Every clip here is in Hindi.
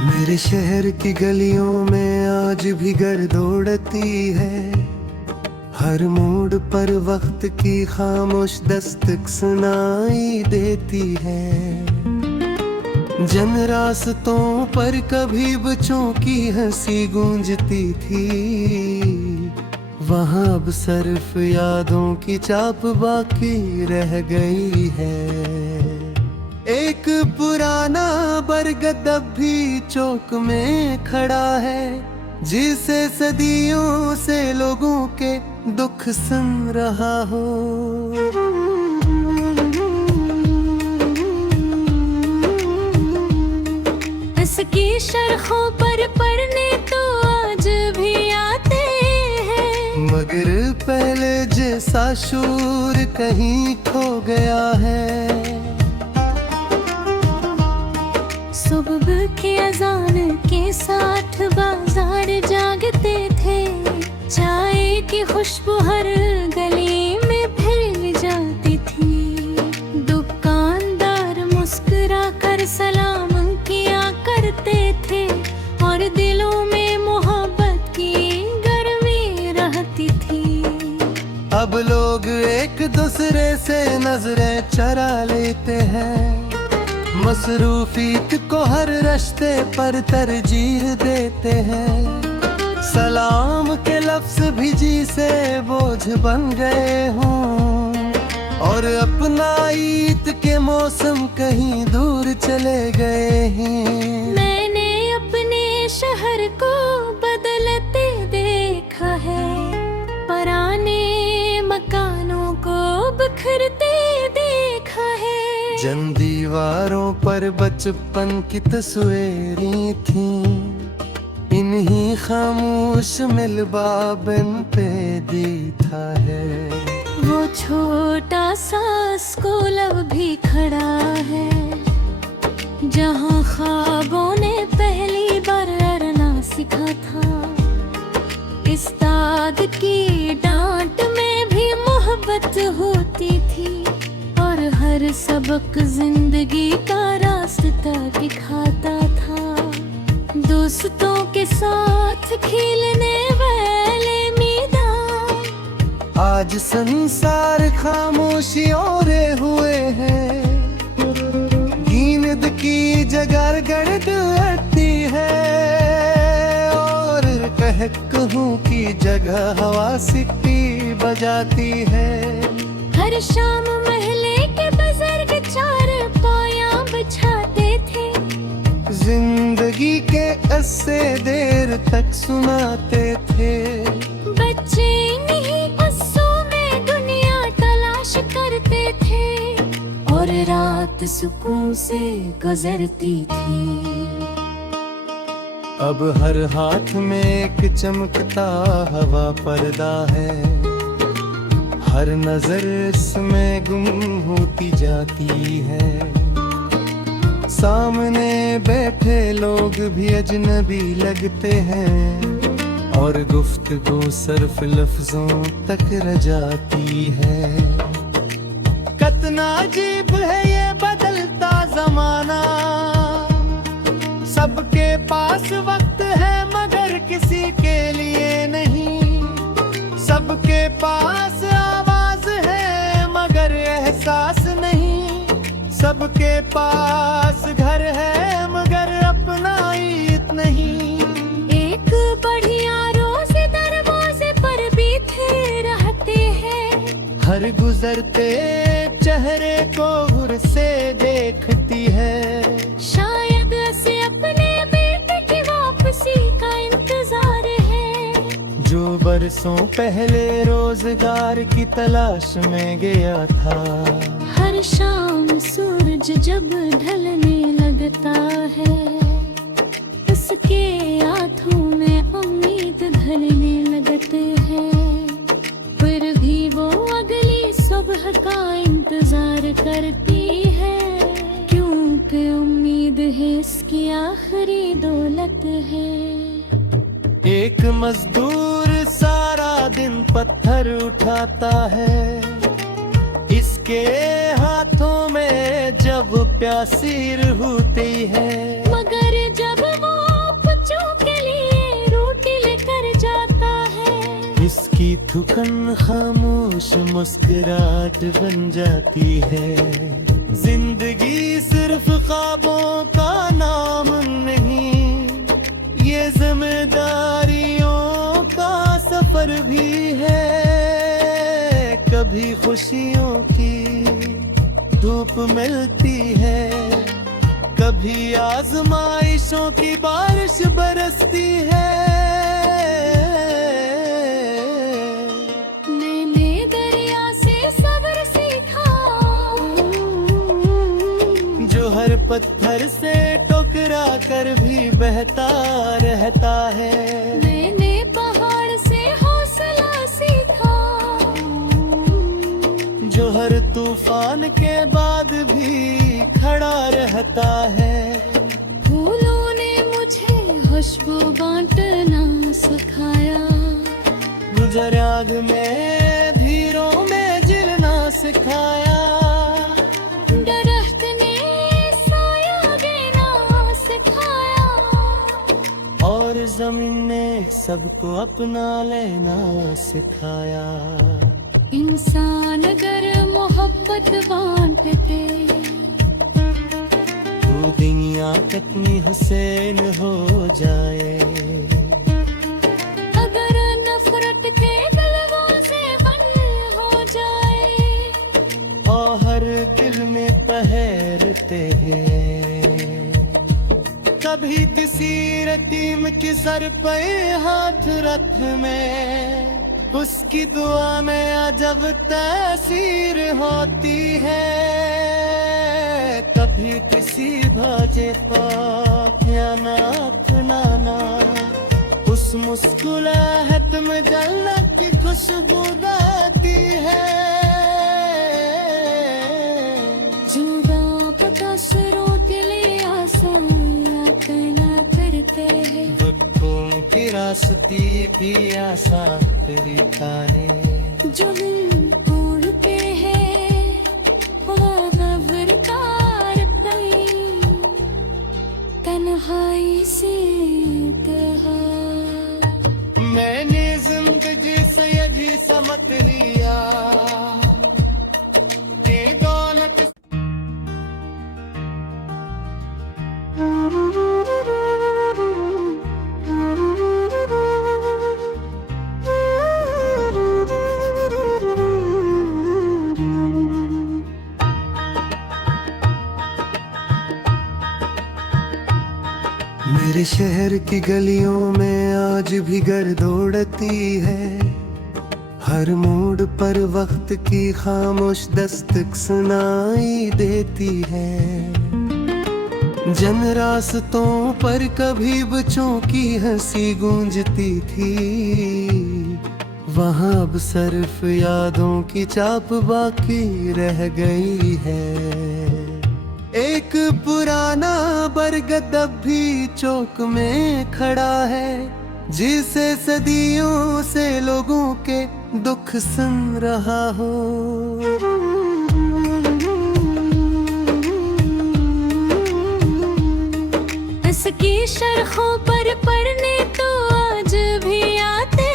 मेरे शहर की गलियों में आज भी गर्द उड़ती है। हर मोड़ पर वक्त की खामोश दस्तक सुनाई देती है। जन रास्तों पर कभी बच्चों की हंसी गूंजती थी, वहाँ अब सिर्फ यादों की चाप बाकी रह गई है। एक पुराना बरगद अब भी चौक में खड़ा है, जिसे सदियों से लोगों के दुख सुन रहा हो। इसकी शरखों पर पढ़ने तो आज भी आते हैं, मगर पहले जैसा शूर कहीं खो गया है। सुबह के अजान के साथ बाजार जागते थे, चाय की खुशबू हर गली में फैल जाती थी। दुकानदार मुस्कुरा कर सलाम किया करते थे, और दिलों में मोहब्बत की गर्मी रहती थी। अब लोग एक दूसरे से नजरें चरा लेते हैं, मसरूफियत को हर रास्ते पर तरजीह देते हैं। सलाम के लफ्ज भी जी से बोझ बन गए हों, और अपना ईद के मौसम कहीं दूर चले गए हैं। मैंने अपने शहर को बदलते देखा है, पुराने मकानों को बिखरते देखा है। जिन दीवारों पर बचपन की तस्वीरें थीं, इन्हीं खामोश मिलबाबन पे दीथा है। वो छोटा सा स्कूल अब भी खड़ा है, जहाँ ख्वाबों ने पहली बार अड़ना सीखा था। उस्ताद की डांट में भी मोहब्बत होती थी, और हर सबक जिंदगी का रास्ता दिखाता था। दोस्तों के साथ खेलने वाले मैदान, आज संसार खामोशी और हुए हैं। नींद की जगह गड़गड़ आती है, और कहूँ की जगह हवा सिक्की बजाती है। हर शाम महले के बुजुर्ग चार पाया बिछाते थे, जिंदगी के अस्से देर तक सुनाते थे। बच्चे नहीं अस्सों में दुनिया तलाश करते थे, और रात सुकून से गुजरती थी। अब हर हाथ में एक चमकता हवा पर्दा है, हर नजर इसमें गुम होती जाती है। सामने बैठे लोग भी अजनबी लगते हैं, और गुफ्तगू सिर्फ लफ्जों तक रह जाती है। कितना अजीब है ये बदलता जमाना, सबके पास वक्त है मगर किसी के लिए नहीं। सबके पास आवाज है मगर एहसास नहीं। सबके पास घर है मगर अपना ईद नहीं। एक बढ़िया रोज दरवाजे पर बीते रहते हैं, हर गुजरते चेहरे को घूर से देखती है। शायद से अपने बेटे की वापसी का इंतजार है, जो बरसों पहले रोजगार की तलाश में गया था। हर शाम सूरज जब ढलने लगता है, उसके हाथों में उम्मीद ढलने लगते हैं। फिर भी वो अगली सुबह का इंतजार करती है, क्योंकि उम्मीद है इसकी आखिरी दौलत है। एक मजदूर सारा दिन पत्थर उठाता है, इसके हाथों में जब प्यासी होती है। मगर जब वो ठुकन खामोश मुस्कुराहट बन जाती है। जिंदगी सिर्फ ख्वाबों का नाम नहीं, ये जिम्मेदारियों का सफर भी है। कभी खुशियों की धूप मिलती है, कभी आजमाइशों की बारिश बरसती है। मैंने दरिया से सब्र सीखा, जो हर पत्थर से टकरा कर भी बहता रहता है। मैंने पहाड़ से हौसला सीखा, जो हर तूफान के बाद भी खड़ा रहता है। फूलों ने मुझे खुशबू बांटना सिखाया, गुजर आग में धीरों में जिलना सिखाया। दरख्त ने साया देना सिखाया, और जमीन ने सबको अपना लेना सिखाया। इंसान अगर मोहब्बत बांटते, तू दुनिया कितनी हुसैन हो जाए। अगर नफरत के दरवाजे बंद हो जाए, और हर दिल में पहरते हैं। कभी किसी यतीम की सर पे हाथ रख में, उसकी दुआ में अजब तासीर होती है। कभी किसी भाजे पाक या नाक नाना, उस मुस्कुराहट में जन्नत की खुशबू आती है। जुदा पता सरों के लिए आसानियां करना करते हैं, दुखों की रास्ती भी आसान तरीका है। जो दिल तोड़ते हैं वो गबरकार तन्हाई से कहा। मैंने जिंदगी से यही समझ लिया कि दौलत मेरे शहर की गलियों में आज भी गर्द उड़ती है। हर मोड़ पर वक्त की खामोश दस्तक सुनाई देती है। जन रास्तों पर कभी बच्चों की हंसी गूंजती थी, वहाँ अब सिर्फ यादों की चाप बाकी रह गई है। एक पुराना बरगद अब भी चौक में खड़ा है, जिसे सदियों से लोगों के दुख सुन रहा हो। इसकी शरखों पर पढ़ने तो आज भी आते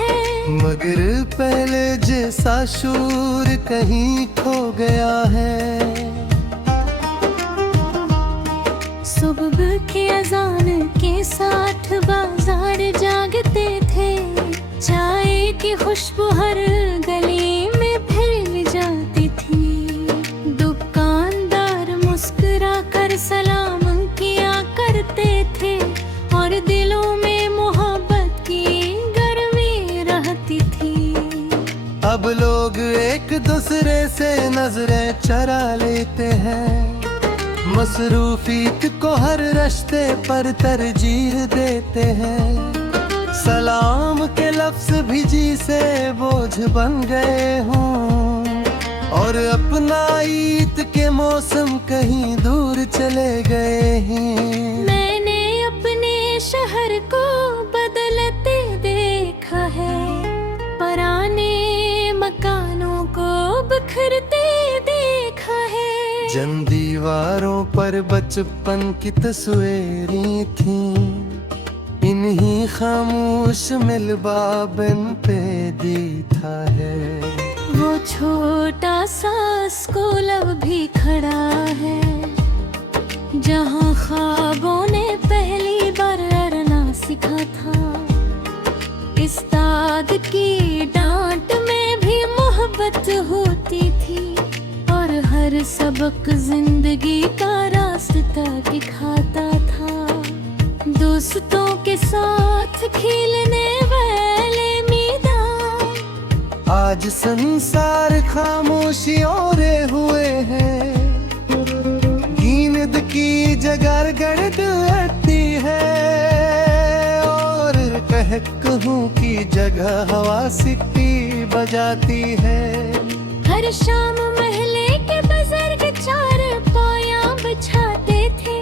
हैं, मगर पहले जैसा शूर कहीं खो गया है। सुबह की अजान के साथ बाजार जागते थे, चाय की खुशबू हर गली में फैल जाती थी। दुकानदार मुस्कुरा कर सलाम किया करते थे, और दिलों में मोहब्बत की गर्मी रहती थी। अब लोग एक दूसरे से नजरें चरा लेते हैं, मसरूफियत को हर रास्ते पर तरजीह देते हैं। सलाम के लफ्ज भी जी से बोझ बन गए हों, और अपना ईद के मौसम कहीं दूर चले गए हैं। मैंने अपने शहर को बदलते देखा है, पुराने मकानों को बिखरते देखा है। जन दीवारों पर बचपन की तस्वीरें थीं, इन्हीं खामोश मिलबाबन पे दीथा है। वो छोटा सा स्कूल अब भी खड़ा है, जहाँ ख्वाबों ने पहली बार अड़ना सीखा था। उस्ताद की डांट में भी मोहब्बत होती थी, और हर सबक जिंदगी का रास्ता दिखाता था। दोस्तों के साथ खेलने वाले मैदान, आज संसार खामोशियों रे हुए हैं। नींद की जगर गड़द आती है, और कहूँ की जगह हवा सिक्की बजाती है। हर शाम महले के बुजुर्ग चार पाया बिछाते थे,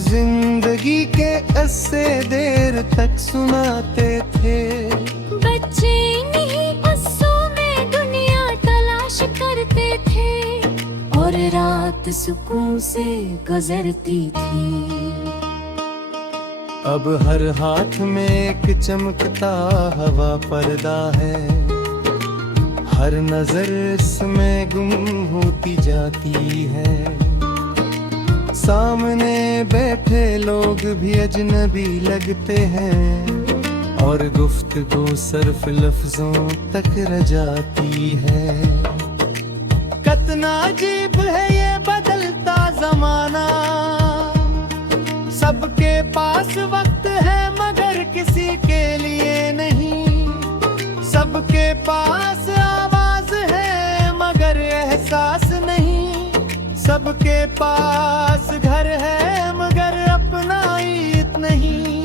जिंदगी के अस्से देर तक सुनाते थे। बच्चे नहीं अस्सों में दुनिया तलाश करते थे, और रात सुकून से गुजरती थी। अब हर हाथ में एक चमकता हवा पर्दा है, हर नजर इसमें गुम होती जाती है। सामने बैठे लोग भी अजनबी लगते हैं, और गुफ्तगू सिर्फ लफ्जों तक रह जाती है। कितना अजीब है ये बदलता जमाना, सबके पास वक्त है मगर किसी के लिए नहीं। सबके पास आवाज है मगर एहसास नहीं। सबके पास घर है मगर अपना ईद नहीं।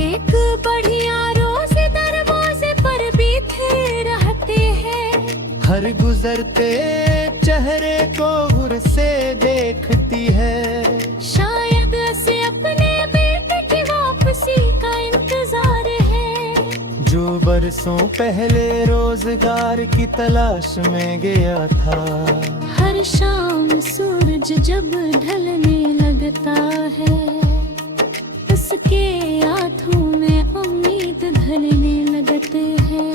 एक बढ़िया रोज दरवाजे पर बीते रहते हैं, हर गुजरते चेहरे को गुर से देखती है। शायद से अपने बेटे की वापसी का इंतजार है, जो बरसों पहले रोजगार की तलाश में गया था। हर शाम सूरज जब ढलने लगता है, उसके हाथों में उम्मीद ढलने लगते हैं।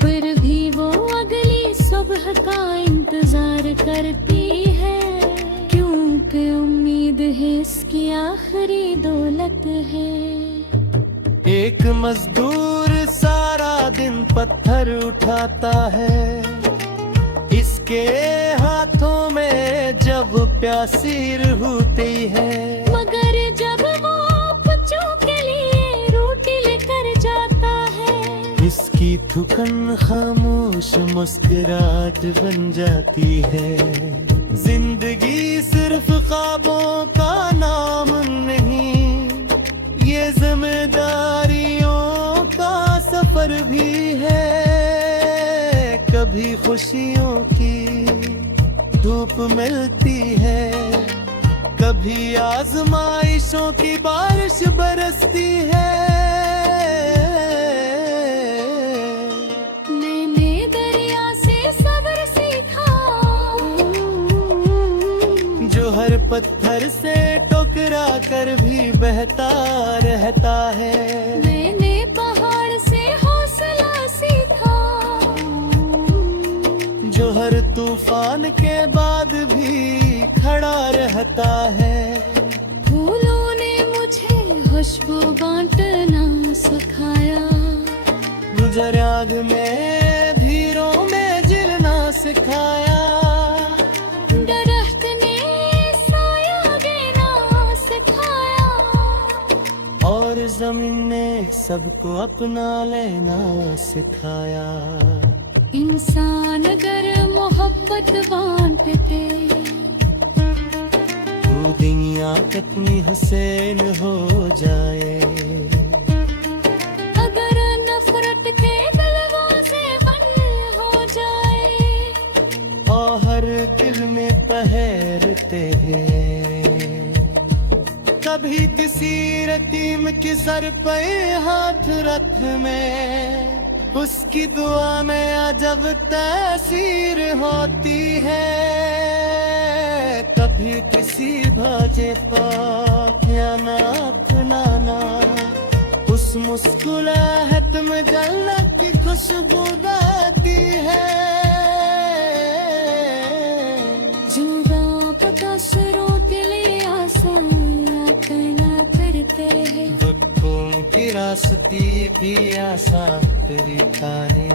फिर भी वो अगली सुबह का इंतजार करती है, क्योंकि उम्मीद है इसकी आखिरी दौलत है। एक मजदूर सारा दिन पत्थर उठाता है, इसके हाथों में जब प्यासी होती है। मगर जब वो बच्चों के लिए रोटी लेकर जाता है, इसकी थुकन खामोश मुस्कुराहट बन जाती है। जिंदगी सिर्फ ख्वाबों का नाम नहीं, ये जिम्मेदारियों का सफर भी है। कभी खुशियों की धूप मिलती है, कभी आजमाइशों की बारिश बरसती है। मैंने दरिया से सब्र सीखा, जो हर पत्थर से टकरा कर भी बहता रहता है। मैंने पहाड़ से हौसला सीखा, जो हर तूफान के बाद भी खड़ा रहता है। फूलों ने मुझे खुशबू बांटना सिखाया, गुजर आग में धीरों में जिलना सिखाया। दरख्त ने साया देना सिखाया, और जमीन ने सबको अपना लेना सिखाया। इंसान अगर मोहब्बत बांटते, तू दुनिया कितनी हसीन हो जाए। अगर नफरत के दरवाजे बंद हो जाए, और हर दिल में पहरते हैं। कभी किसी रतीम के सर पे हाथ रख में, उसकी दुआ में अजब तासीर होती है। कभी किसी भाजे पाक या नाथ नाना, उस मुस्कुराहट में जन्नत की खुशबू आती है। वक्तों की रास्ती भी आसान तरीका है।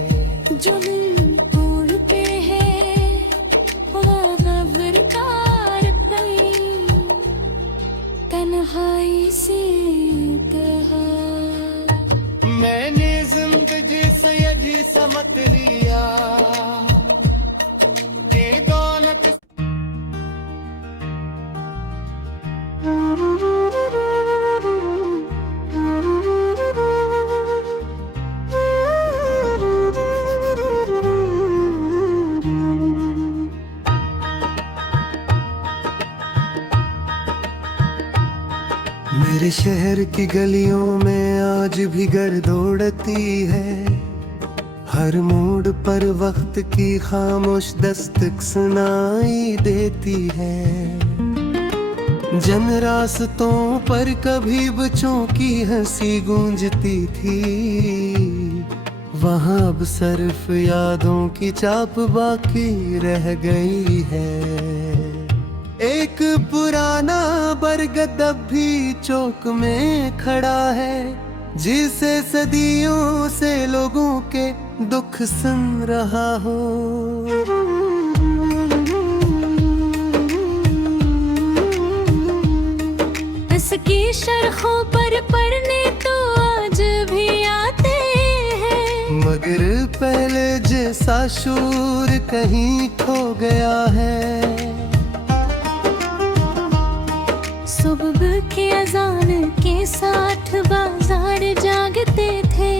जो दूर पे है वो नवरकार तन्हाई से कहा। मैंने जिंदगी से यही समझ लिया कि दौलत मेरे शहर की गलियों में आज भी गर्द उड़ती है। हर मोड़ पर वक्त की खामोश दस्तक सुनाई देती है। जन रास्तों पर कभी बच्चों की हंसी गूंजती थी, वहाँ अब सिर्फ यादों की चाप बाकी रह गई है। एक पुराना बरगद अब भी चौक में खड़ा है, जिसे सदियों से लोगों के दुख सुन रहा हो। इसकी शरखों पर पढ़ने तो आज भी आते हैं, मगर पहले जैसा शूर कहीं खो गया है। सुबह के अजान के साथ बाजार जागते थे,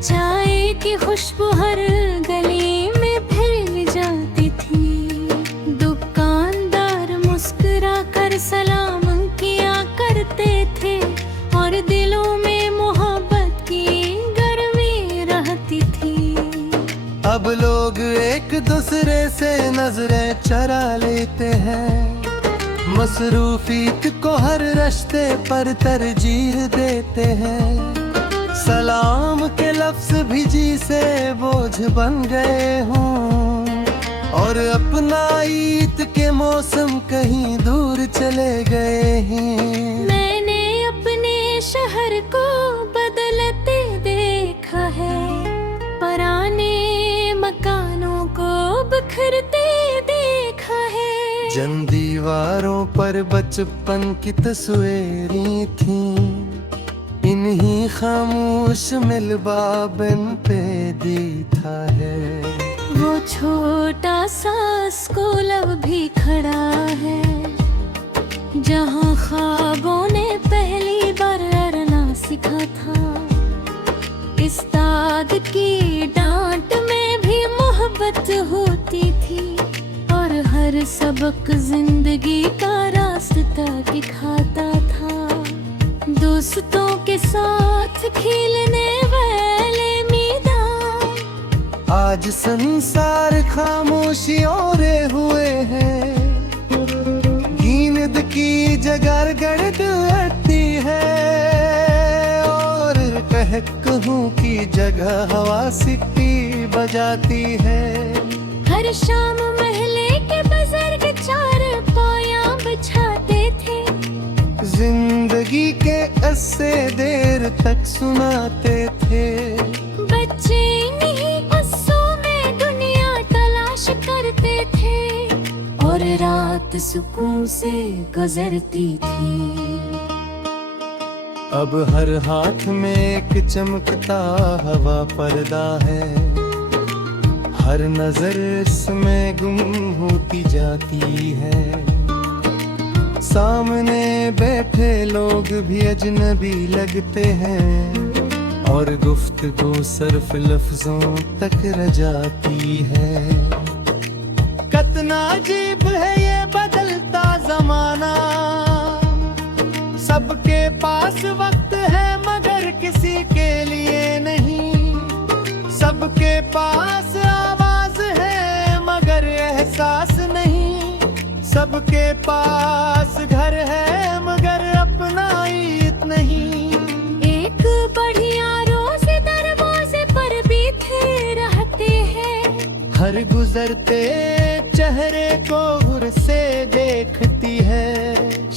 चाय की खुशबू हर गली में फैल जाती थी। दुकानदार मुस्कुरा कर सलाम किया करते थे, और दिलों में मोहब्बत की गर्मी रहती थी। अब लोग एक दूसरे से नजरें चरा लेते हैं, मसरूफियत को हर रास्ते पर तरजीह देते हैं। सलाम के लफ्ज भी जी से बोझ बन गए हों, और अपना ईद के मौसम कहीं दूर चले गए हैं। मैंने अपने शहर को बदलते देखा है, पुराने मकानों को बिखरते देखा है। जन दीवारों पर बचपन की तस्वीरें थीं, इन्हीं खामोश मिलबाबन पे दीथा है। वो छोटा सा स्कूल अब भी खड़ा है, जहाँ ख्वाबों ने पहली बार लड़ना सीखा था। उस्ताद की डांट में भी मोहब्बत होती थी, और हर सबक जिंदगी का रास्ता दिखाता था। दोस्तों के साथ खेलने वाले मैदान, आज संसार खामोशियों रे हुए हैं। नींद की जगह गड़गड़ती है, और कहूँ की जगह हवा सिटी बजाती है। हर शाम महले के बुजुर्ग चार पाया बिछाते थे, जिंदगी के अस्से देर तक सुनाते थे। बच्चे नहीं गुस्सों में दुनिया तलाश करते थे, और रात सुकून से गुजरती थी। अब हर हाथ में एक चमकता हवा पर्दा है, हर नजर इसमें गुम होती जाती है। सामने बैठे लोग भी अजनबी लगते हैं, और गुफ्तगू सिर्फ लफ्जों तक रह जाती है। कितना अजीब है ये बदलता जमाना, सबके पास वक्त है मगर किसी के लिए नहीं। सबके पास आवाज है मगर एहसास नहीं। सबके पास घर है मगर अपना ईद नहीं। एक बढ़ी को घूर से देखती है।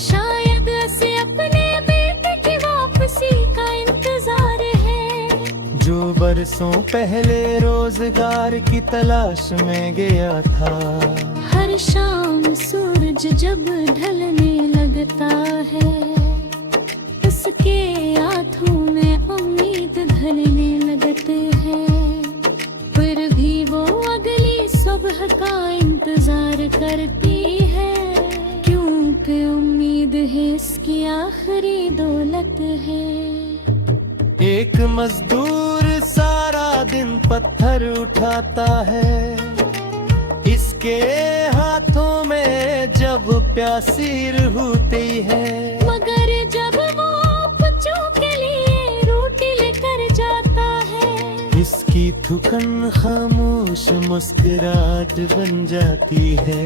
शायद उसे अपने बेटे की वापसी का इंतजार है, जो बरसों पहले रोजगार की तलाश में गया था। हर शाम सूरज जब ढलने लगता है, उसके हाथों में उम्मीद ढलने लगते हैं। फिर भी वो अगली सुबह का इंतजार करती है, क्योंकि उम्मीद है इसकी आखिरी दौलत है। एक मजदूर सारा दिन पत्थर उठाता है, इसके हाथों में जब प्यासी होती है। मगर जब वो बच्चों के लिए रोटी लेकर जाता है, इसकी थुकन खामोश मुस्कुराहट बन जाती है।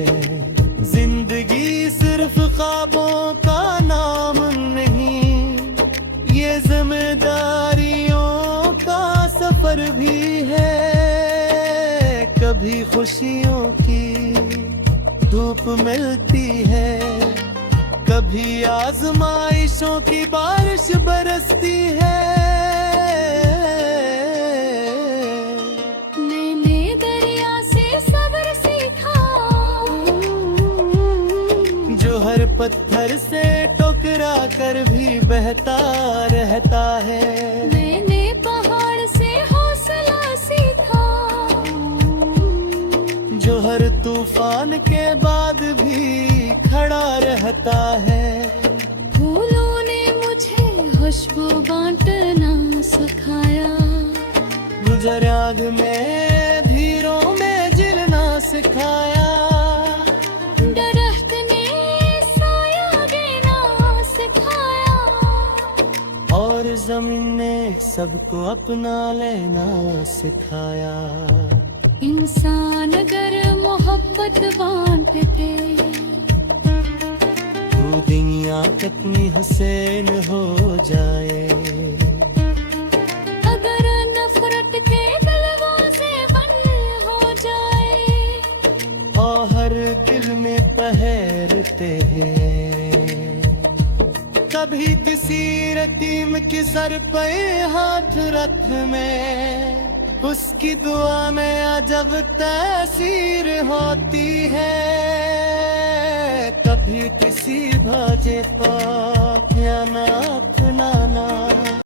जिंदगी सिर्फ ख्वाबों का नाम नहीं, ये जिम्मेदारियों का सफर भी है। कभी खुशियों की धूप मिलती है, कभी आजमाइशों की बारिश बरसती है। मैंने दरिया से सब्र सीखा, जो हर पत्थर से टकरा कर भी बहता रहता है। मैंने पहाड़ से हौसला सीखा, जो हर तूफान के बाद भी खड़ा रहता है। फूलों ने मुझे खुशबू बांटना सिखाया, गुजर आग में धीरों में जिलना सिखाया। दरख्त ने साया देना सिखाया, और जमीन ने सबको अपना लेना सिखाया। इंसान अगर मोहब्बत बांटते, वो दुनिया कितनी हसीन हो जाए। अगर नफरत के दरवाजे बंद हो जाए, और हर दिल में पहरते हैं। कभी किसी यतीम की सर पे हाथ रख में, उसकी दुआ में अजब तासीर होती है। कभी किसी भाजे पर